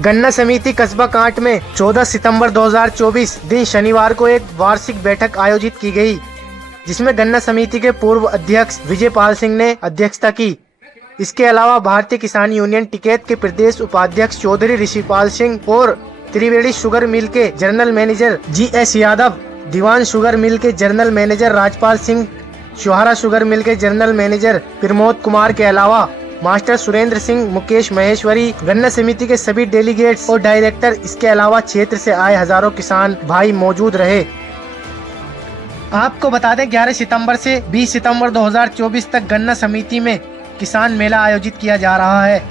गन्ना समिति कस्बा कांट में 14 सितंबर 2024 दिन शनिवार को एक वार्षिक बैठक आयोजित की गई, जिसमें गन्ना समिति के पूर्व अध्यक्ष विजय पाल सिंह ने अध्यक्षता की। इसके अलावा भारतीय किसान यूनियन टिकैत के प्रदेश उपाध्यक्ष चौधरी ऋषिपाल सिंह और त्रिवेणी शुगर मिल के general manager GS Yadav, Diwan sugar mill के general manager Rajpal Singh, Chauhara sugar mill के जनरल मैनेजर प्रमोद कुमार के अलावा मास्टर सुरेंद्र सिंह, मुकेश महेश्वरी, गन्ना समिति के सभी डेलीगेट्स और डायरेक्टर, इसके अलावा क्षेत्र से आए हजारों किसान भाई मौजूद रहे। आपको बता दें 11 सितंबर से 20 सितंबर 2024 तक गन्ना समिति में किसान मेला आयोजित किया जा रहा है,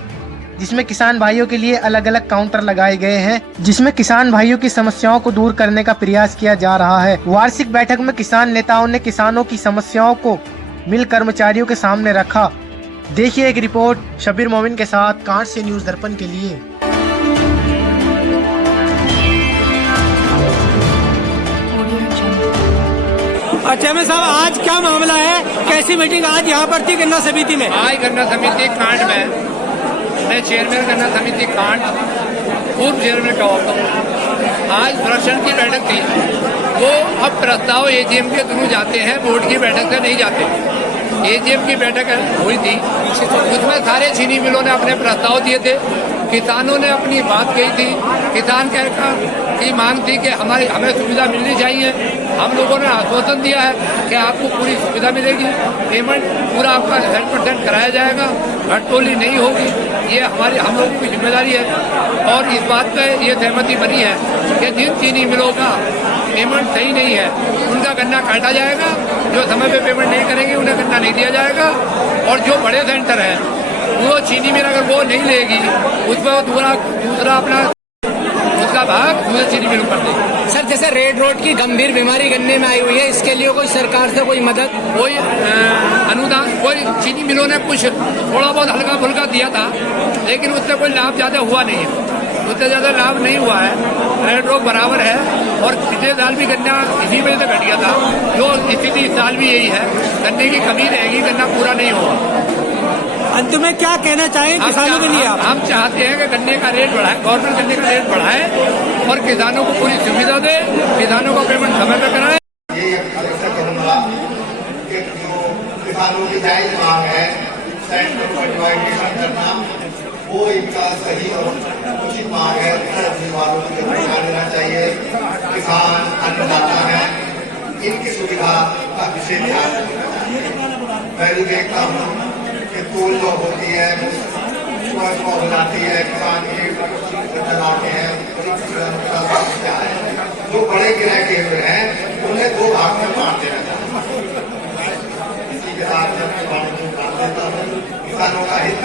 जिसमें किसान भाइयों के लिए अलग अलग काउंटर लगाए गए हैं, जिसमें किसान भाइयों की समस्याओं को दूर करने का प्रयास किया जा रहा है। वार्षिक बैठक में किसान नेताओं ने किसानों की समस्याओं को मिल कर्मचारियों के सामने रखा। देखिए एक रिपोर्ट शबीर मोमिन के साथ कांट से न्यूज दर्पण के लिए। अच्छा में साहब, आज क्या मामला है? कैसी मीटिंग आज यहाँ पर थी गन्ना समिति में? आज गन्ना समिति कांट में मैं चेयरमैन गन्ना समिति कांट, पूर्व चेयरमैन टॉप, आज प्रदर्शन की बैठक थी। वो अब प्रस्ताव AGM के थ्रू जाते हैं, बोर्ड की बैठक से नहीं जाते। AGM की बैठक हुई थी, उसमें सारे चीनी मिलों ने अपने प्रस्ताव दिए थे, किसानों ने अपनी बात कही थी। किसान की मांग थी कि हमें सुविधा मिलनी चाहिए। हम लोगों ने आश्वासन दिया है कि आपको पूरी सुविधा मिलेगी, पेमेंट पूरा आपका 100% कराया जाएगा, घटतोली नहीं होगी। ये हम लोगों की जिम्मेदारी है और इस बात पर ये सहमति बनी है कि जिन चीनी मिलों का पेमेंट सही नहीं है उनका गन्ना काटा जाएगा, जो समय पे पेमेंट नहीं करेंगे उन्हें गन्ना नहीं दिया जाएगा। और जो बड़े सेंटर हैं वो चीनी मिल अगर वो नहीं लेगी उस पर दूसरा अपना उसका भाग दूसरे चीनी मिलों कर देगी। सर, जैसे रेड रोड की गंभीर बीमारी गन्ने में आई हुई है, इसके लिए कोई सरकार से कोई मदद, कोई अनुदान, कोई चीनी मिलों ने कुछ थोड़ा बहुत हल्का फुल्का दिया था, लेकिन उससे कोई लाभ ज्यादा हुआ नहीं है। उससे ज्यादा लाभ नहीं हुआ है। रेड रोड बराबर है और पिछले साल भी गन्ना इसी वजह से घट गया था। जो स्थिति इस साल भी यही है, गन्ने की कमी रहेगी, गन्ना पूरा नहीं होगा। अंत में क्या कहना चाहेंगे किसानों के लिए? हम चाहते हैं कि गन्ने का रेट बढ़ाए, गवर्नमेंट गन्ने का रेट बढ़ाए और किसानों को पूरी सुविधा दे, किसानों को पेमेंट समय पर कराए। किसानों की जायज मांग है सेंटर को डिवाइडेशन करना, वो इनका सही और उचित मांग है। वालों को ध्यान देना चाहिए। किसान अन्नदाता है, इनकी सुविधा का विशेष ध्यान। मैं भी देखता हूँ कि टोल जो होती है सुबह हो जाती है, किसान चलाते हैं, क्या है जो बड़े किराए के हुए हैं उन्हें 2 भाग में बांट देना चाहिए। इसी के साथ किसानों का हित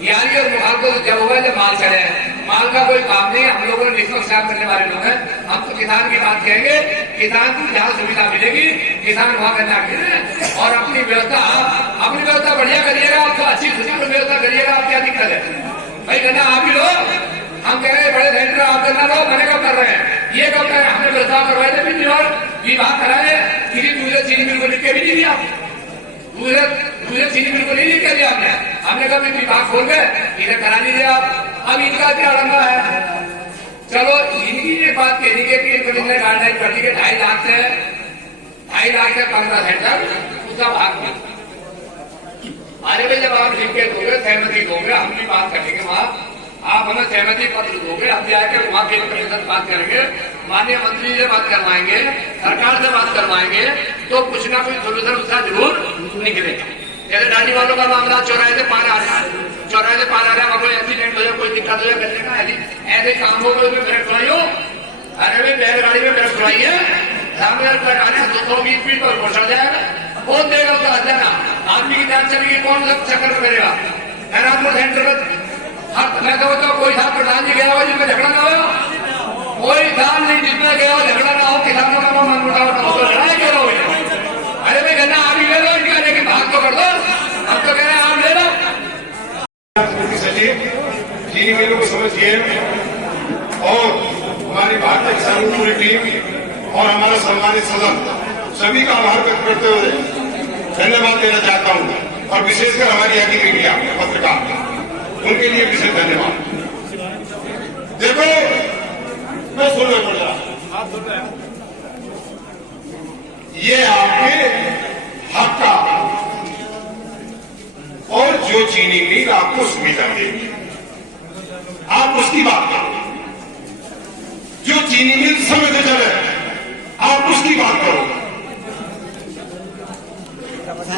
यानी और मुखाल को जब हुआ जब माल चढ़े, माल का कोई काम नहीं है। हम लोगों ने निष्पक्ष काम करने वाले लोग हैं। हम तो किसान की बात कहेंगे, किसान को जहाँ सुविधा मिलेगी किसान वहाँ करना गिरे और अपनी व्यवस्था बढ़िया करिएगा। आप तो अच्छी व्यवस्था करिएगा। आप क्या दिक्कत है भाई? गन्ना आप ही लो। हम कह रहे हैं बड़े सेंटर आप गन्ना लो, मैंने कब कर रहे हैं? ये कब कर रहे हैं? हमने प्रस्ताव करवाए थे पिछली बार, विभाग कराए, किसी दूसरे चीनी मिल को लिख के भी नहीं दिया। दूसरे चीनी मिल को नहीं लिख के दिया हमने कभी विभाग खोल गए, इन्हें करा लीजिए आप। अब इनका क्या लंबा है? चलो इनकी ये बात कहनी है कि गाइडलाइन कर दी 2.5 लाख से 15 सेंटर उसका भाग में। अरे भाई, जब आप लिख के दोगे, सहमति दोगे, हम भी बात करेंगे वहाँ, आप हमें सहमति पत्र दोगे, हम जाकर वहाँ के प्रतिशत बात करेंगे, माननीय मंत्री से बात करवाएंगे, सरकार से बात करवाएंगे, तो कुछ ना कुछ सोल्यूशन उसका जरूर निकलेगा। जैसे डांडी वालों का मामला, चौराहे से पार आ रहा है, वहाँ कोई एक्सीडेंट हो जाए, कोई दिक्कत हो जाए, करने का ऐसे काम हो गए, ब्रेक खुलाई हो। अरे भाई, बैलगाड़ी में ब्रेक खुलाई है, सामने 220 फीट पर पहुंचा जाएगा, कौन देगा उसका हजाना? आदमी की जान चलेगी, कौन सब चक्कर करेगा? हैरानपुर सेंटर पर मैं समझता हूँ कोई साहब प्रधान जी गया हो जिसमें झगड़ा ना हो, कोई साहब नहीं जिसमें गया हो झगड़ा ना हो, किसानों का मन मुटाव ना हो, तो लड़ाई क्यों हो? अरे भाई, गन्ना आप ही ले लो, इनका लेकिन भाग तो कर दो। हम तो कह रहे हैं आप ले लो। सचिव चीनी मिलों को समझिए और हमारी भारतीय किसानों की पूरी टीम और हमारा सम्मानित सदन सभी का आभार व्यक्त करते हुए धन्यवाद देना चाहता हूँ। और विशेषकर हमारी यहाँ की मीडिया पत्रकार, उनके लिए विशेष धन्यवाद। देखो, मैं सुन रहा पड़ रहा, ये आपके हक का, और जो चीनी मिल आपको सुविधा देगी आप उसकी बात करो। जो चीनी मिल समय से चले आप उसकी बात करो।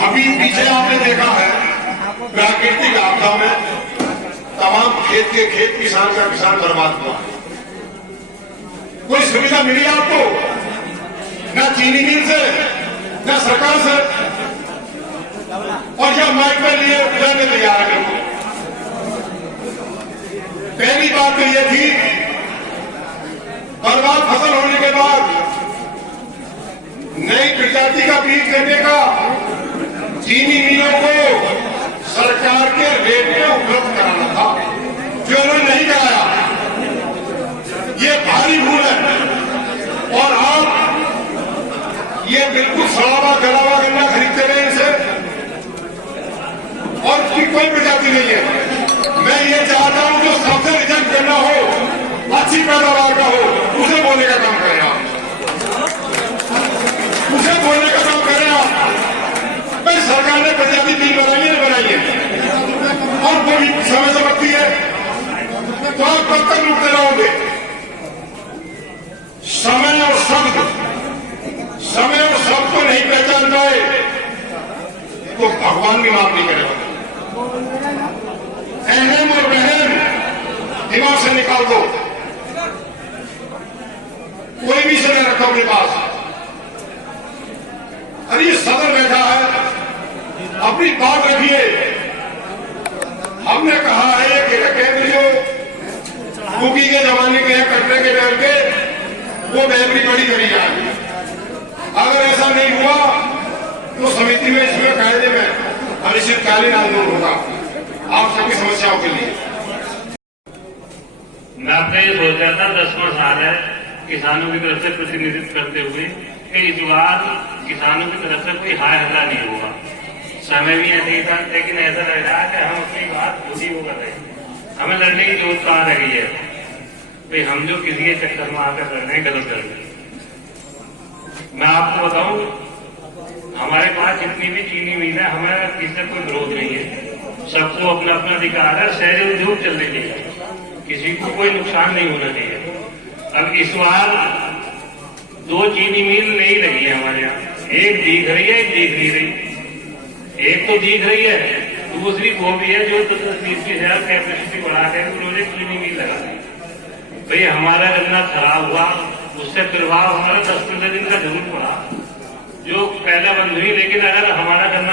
अभी पीछे आपने देखा है प्राकृतिक आपदा में तमाम खेत के खेत, किसान का किसान बर्बाद हुआ। कोई सुविधा मिली आपको? न चीनी मिल से, न सरकार से, और यह माइक में लिए जाने तैयार है। पहली बात तो यह थी, बर्बाद फसल होने के बाद नई प्रजाति का बीज देने का चीनी मिलों को सरकार के रेट में उपलब्ध कराना था, जो उन्होंने नहीं कराया। ये भारी भूल है। और आप ये बिल्कुल सड़ावा गलावा गन्ना खरीदते रहे इनसे, और कोई प्रजाति नहीं है। मैं ये चाहता हूं जो सबसे रिजल्ट करना हो, अच्छी पैदावार का हो, उसे बोलने का काम करें आप, उसे बोलने का काम करें आप। भाई सरकार ने प्रजाति 3 बनाई है, बनाई है, और वो भी समय से बढ़ती है, तो आप कब तक लुटते रहोगे? समय और शब्द को नहीं पहचान पाए तो भगवान भी माफ नहीं करेगा। अहम और बहन दिमाग से निकाल दो, कोई भी से न रखो अपने पास। अरे सदर बैठा है, अपनी बात रखिए। हमने कहा है कि केंद्र जो कुकी के जमाने के कटरे के बैठ के वो बेहतरी बड़ी करी जाए। अगर ऐसा नहीं हुआ तो समिति में इसमें कायदे में अनिश्चितकालीन आंदोलन होगा आप सबकी समस्याओं के लिए। मैं आपने ये सोचा था 10वां साल है किसानों की तरफ से प्रतिनिधित्व करते हुए कि इस बार किसानों की तरफ से कोई हाय हल्ला नहीं होगा। समय भी ऐसे ही था, लेकिन ऐसा लग रहा है कि हम अपनी बात खुद ही वो कर रहे हैं। हमें लड़ने की जरूरत कहाँ रही है भाई? हम जो किसी के चक्कर में आकर लड़ रहे हैं, गलत लड़ रहे हैं। मैं आपको बताऊं, हमारे पास जितनी भी चीनी मिल है, हमारा किसी से कोई विरोध नहीं है। सबको अपना अपना अधिकार है, शहरी उद्योग चलने चाहिए, किसी को कोई नुकसान नहीं होना चाहिए। अब इस बार 2 चीनी मिल नहीं लगी है हमारे यहाँ, एक दिख रही है, एक दिख नहीं रही। एक तो दिख रही है, दूसरी वो भी है जो 10-20 हजार कैपेसिटी बढ़ा के उन्होंने चीनी मिल लगा दी। भाई हमारा गन्ना खराब हुआ, उससे प्रभाव हमारा 10-15 दिन का जरूर पड़ा, जो पहले बंद हुई, लेकिन अगर हमारा गन्ना